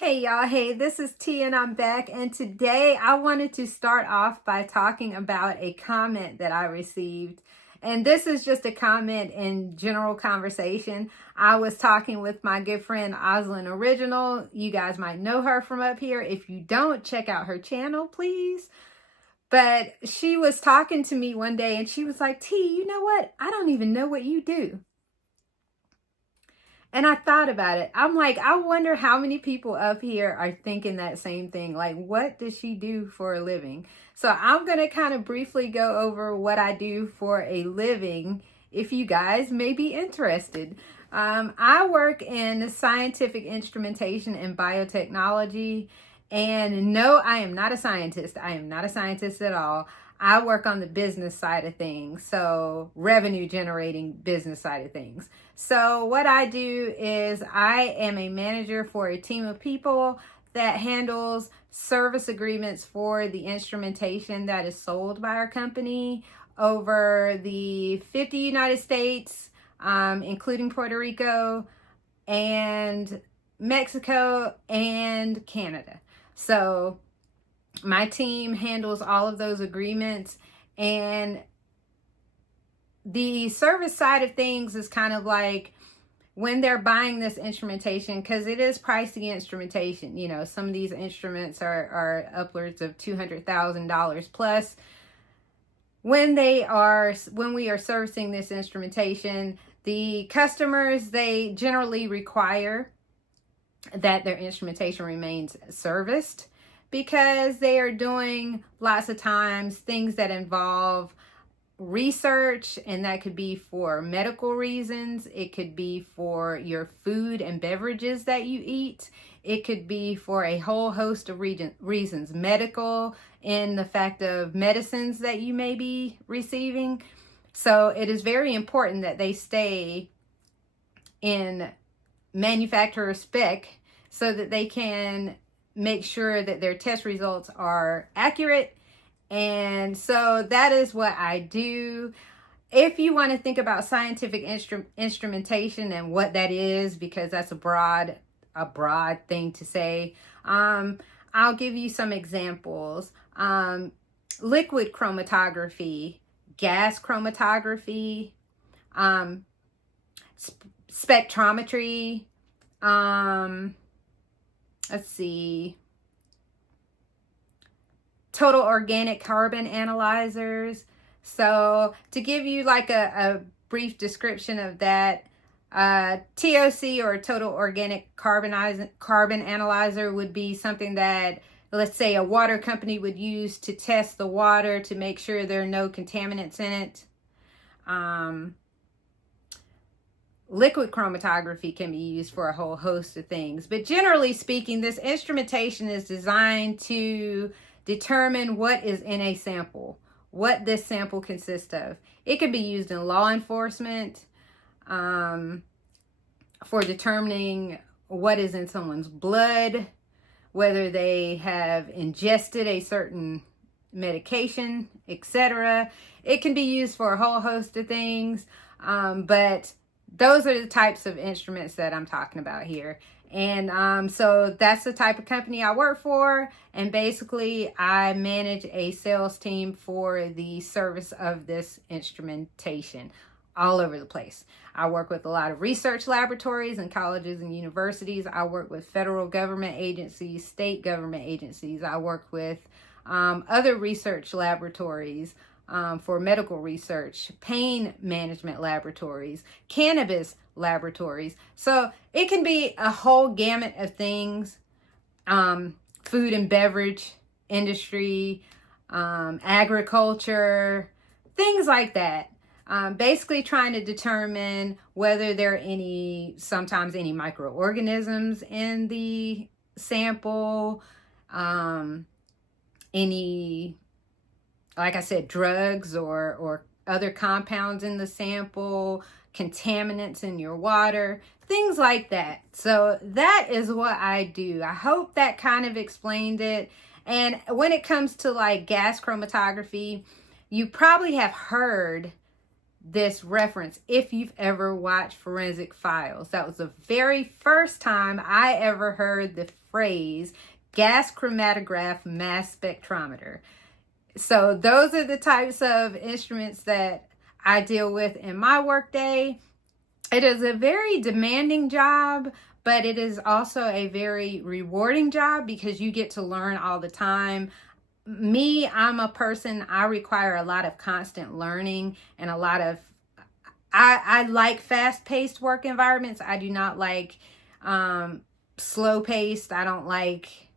Hey y'all, hey, this is T and I'm back, and today I wanted to start off by talking about a comment that I received. And this is just a comment in general conversation. I was talking with my good friend Oslin Original. You guys might know her from up here. If you don't, check out her channel, please. But she was talking to me one day and she was like, T, you know what? I don't even know what you do. And I thought about it. I'm like, I wonder how many people up here are thinking that same thing. Like, what does she do for a living? So I'm going to kind of briefly go over what I do for a living if you guys may be interested. I work in scientific instrumentation and biotechnology. And no, I am not a scientist. I am not a scientist at all. I work on the business side of things, so revenue generating business side of things. So what I do is I am a manager for a team of people that handles service agreements for the instrumentation that is sold by our company over the 50 United States, including Puerto Rico and Mexico and Canada. So my team handles all of those agreements, and the service side of things is kind of like when they're buying this instrumentation, because it is pricey instrumentation. You know, some of these instruments are upwards of $200,000 plus. When we are servicing this instrumentation, the customers, they generally require that their instrumentation remains serviced, because they are doing lots of times things that involve research, and that could be for medical reasons. It could be for your food and beverages that you eat. It could be for a whole host of reasons, medical in the fact of medicines that you may be receiving. So it is very important that they stay in manufacturer spec so that they can make sure that their test results are accurate. And so that is what I do. If you want to think about scientific instrumentation and what that is, because that's a broad thing to say, I'll give you some examples. Liquid chromatography, gas chromatography, spectrometry, let's see, total organic carbon analyzers. So to give you like a brief description of that, TOC, or total organic carbon analyzer, would be something that, let's say, a water company would use to test the water to make sure there are no contaminants in it. Liquid chromatography can be used for a whole host of things. But generally speaking, this instrumentation is designed to determine what is in a sample, what this sample consists of. It can be used in law enforcement, for determining what is in someone's blood, whether they have ingested a certain medication, etc. It can be used for a whole host of things, but those are the types of instruments that I'm talking about here. And so that's the type of company I work for. And basically, I manage a sales team for the service of this instrumentation all over the place. I work with a lot of research laboratories and colleges and universities. I work with federal government agencies, state government agencies. I work with other research laboratories, for medical research, pain management laboratories, cannabis laboratories. So it can be a whole gamut of things, food and beverage industry, agriculture, things like that. Basically trying to determine whether there are sometimes any microorganisms in the sample, any, like I said, drugs or other compounds in the sample, contaminants in your water, things like that. So that is what I do. I hope that kind of explained it. And when it comes to like gas chromatography, you probably have heard this reference if you've ever watched Forensic Files. That was the very first time I ever heard the phrase gas chromatograph mass spectrometer. So those are the types of instruments that I deal with in my workday. It is a very demanding job, but it is also a very rewarding job because you get to learn all the time. Me, I'm a person, I require a lot of constant learning and a lot of, I like fast-paced work environments. I do not like slow-paced. I don't like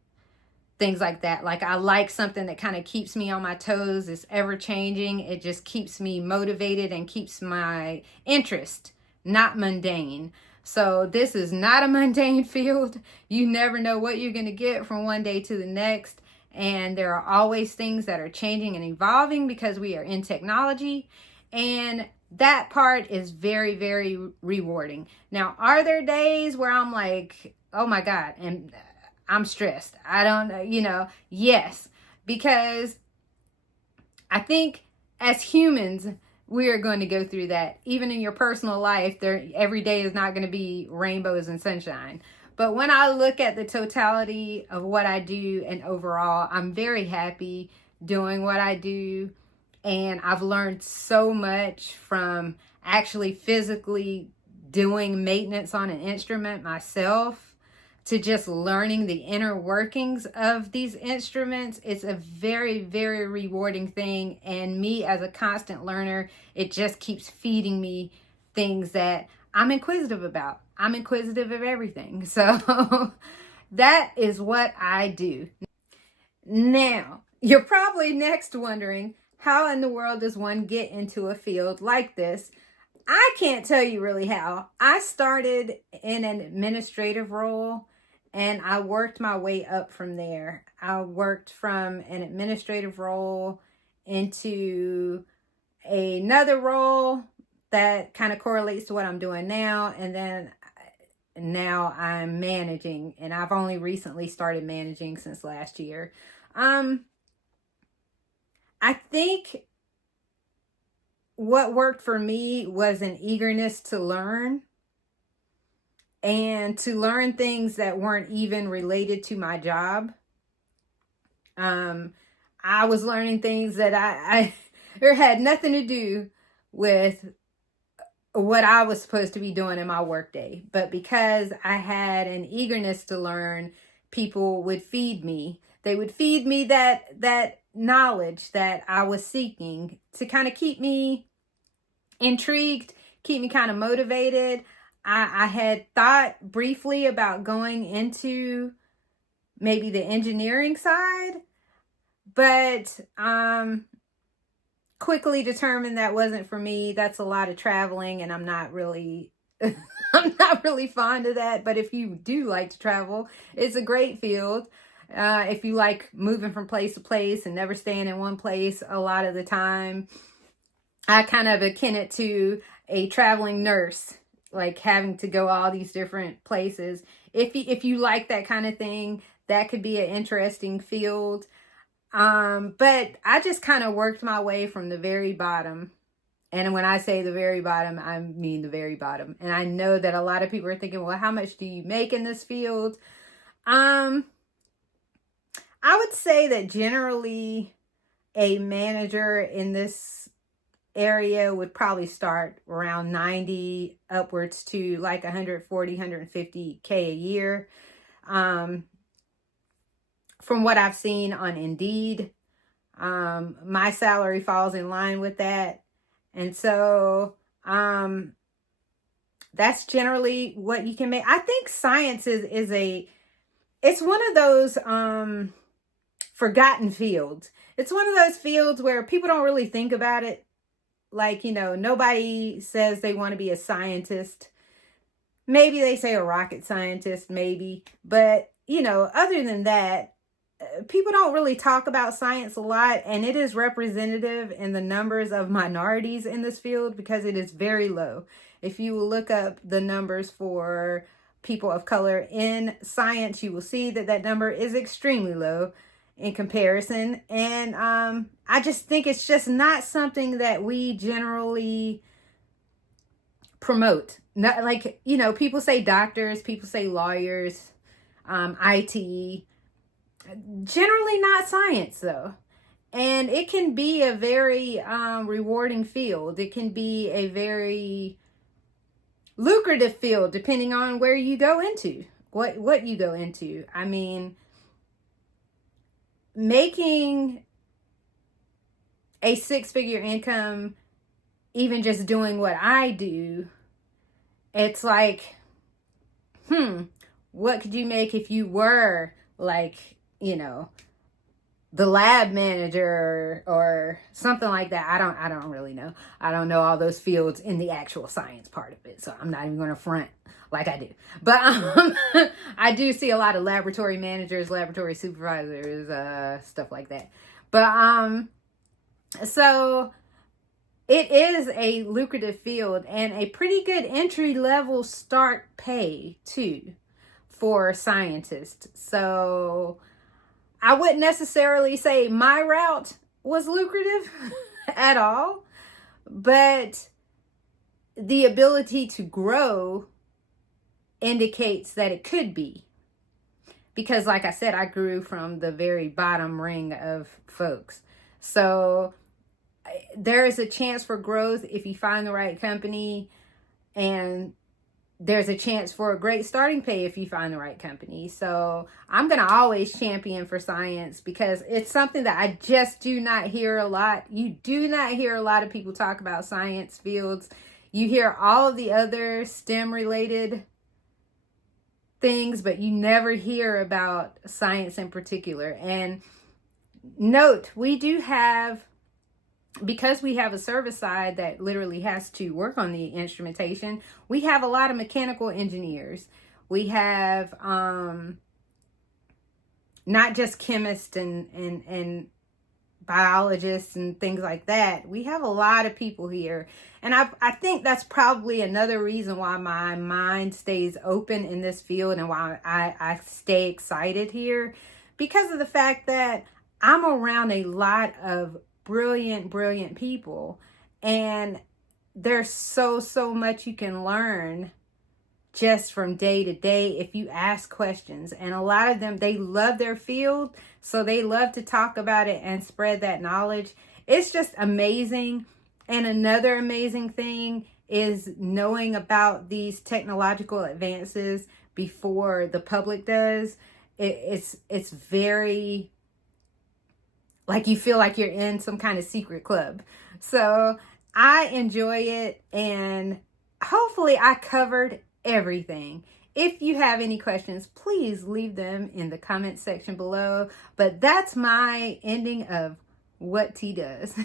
things like that. Like, I like something that kind of keeps me on my toes. It's ever changing. It just keeps me motivated and keeps my interest, not mundane. So this is not a mundane field. You never know what you're going to get from one day to the next. And there are always things that are changing and evolving because we are in technology. And that part is very, very rewarding. Now, are there days where I'm like, oh my God, and I'm stressed? I don't, yes, because I think as humans, we are going to go through that. Even in your personal life, every day is not going to be rainbows and sunshine. But when I look at the totality of what I do and overall, I'm very happy doing what I do. And I've learned so much from actually physically doing maintenance on an instrument myself to just learning the inner workings of these instruments. It's a very, very rewarding thing. And me as a constant learner, it just keeps feeding me things that I'm inquisitive about. I'm inquisitive of everything. So that is what I do. Now, you're probably next wondering, how in the world does one get into a field like this? I can't tell you really how. I started in an administrative role and I worked my way up from there. I worked from an administrative role into another role that kind of correlates to what I'm doing now. And then now I'm managing, and I've only recently started managing since last year. I think what worked for me was an eagerness to learn and to learn things that weren't even related to my job. I was learning things that I had nothing to do with what I was supposed to be doing in my workday. But because I had an eagerness to learn, people would feed me. They would feed me that knowledge that I was seeking to kind of keep me intrigued, keep me kind of motivated. I had thought briefly about going into maybe the engineering side, but quickly determined that wasn't for me. That's a lot of traveling, and I'm not really I'm not really fond of that. But if you do like to travel, it's a great field. If you like moving from place to place and never staying in one place a lot of the time, I kind of akin it to a traveling nurse, like having to go all these different places. If you like that kind of thing, that could be an interesting field. But I just kind of worked my way from the very bottom. And when I say the very bottom, I mean the very bottom. And I know that a lot of people are thinking, well, how much do you make in this field? I would say that generally a manager in this area would probably start around 90 upwards to like 140, 150K a year. From what I've seen on Indeed, my salary falls in line with that. And so that's generally what you can make. I think science it's one of those forgotten fields. It's one of those fields where people don't really think about it. Like, nobody says they want to be a scientist. Maybe they say a rocket scientist, maybe. But, other than that, people don't really talk about science a lot. And it is representative in the numbers of minorities in this field because it is very low. If you look up the numbers for people of color in science, you will see that number is extremely low in comparison. And I just think it's just not something that we generally promote. Not like, you know, people say doctors, people say lawyers, IT, generally not science though. And it can be a very rewarding field. It can be a very lucrative field depending on where you go into, what you go into. I mean, making a six-figure income, even just doing what I do, it's like, what could you make if you were like, you know, the lab manager or something like that? I don't really know. I don't know all those fields in the actual science part of it, so I'm not even going to front like I do. But I do see a lot of laboratory managers, laboratory supervisors, stuff like that. But so it is a lucrative field and a pretty good entry level start pay too for scientists. So I wouldn't necessarily say my route was lucrative at all, but the ability to grow indicates that it could be. Because like I said, I grew from the very bottom ring of folks. So there is a chance for growth if you find the right company, and there's a chance for a great starting pay if you find the right company. So I'm going to always champion for science because it's something that I just do not hear a lot. You do not hear a lot of people talk about science fields. You hear all of the other STEM related things, but you never hear about science in particular. And note, we do have, because we have a service side that literally has to work on the instrumentation, we have a lot of mechanical engineers. We have not just chemists and biologists and things like that. We have a lot of people here. And I think that's probably another reason why my mind stays open in this field and why I stay excited here, because of the fact that I'm around a lot of brilliant people, and there's so much you can learn just from day to day if you ask questions. And a lot of them, they love their field, so they love to talk about it and spread that knowledge. It's just amazing. And another amazing thing is knowing about these technological advances before the public does. It's very, like, you feel like you're in some kind of secret club. So I enjoy it, and hopefully I covered everything. If you have any questions, please leave them in the comment section below. But that's my ending of what T does.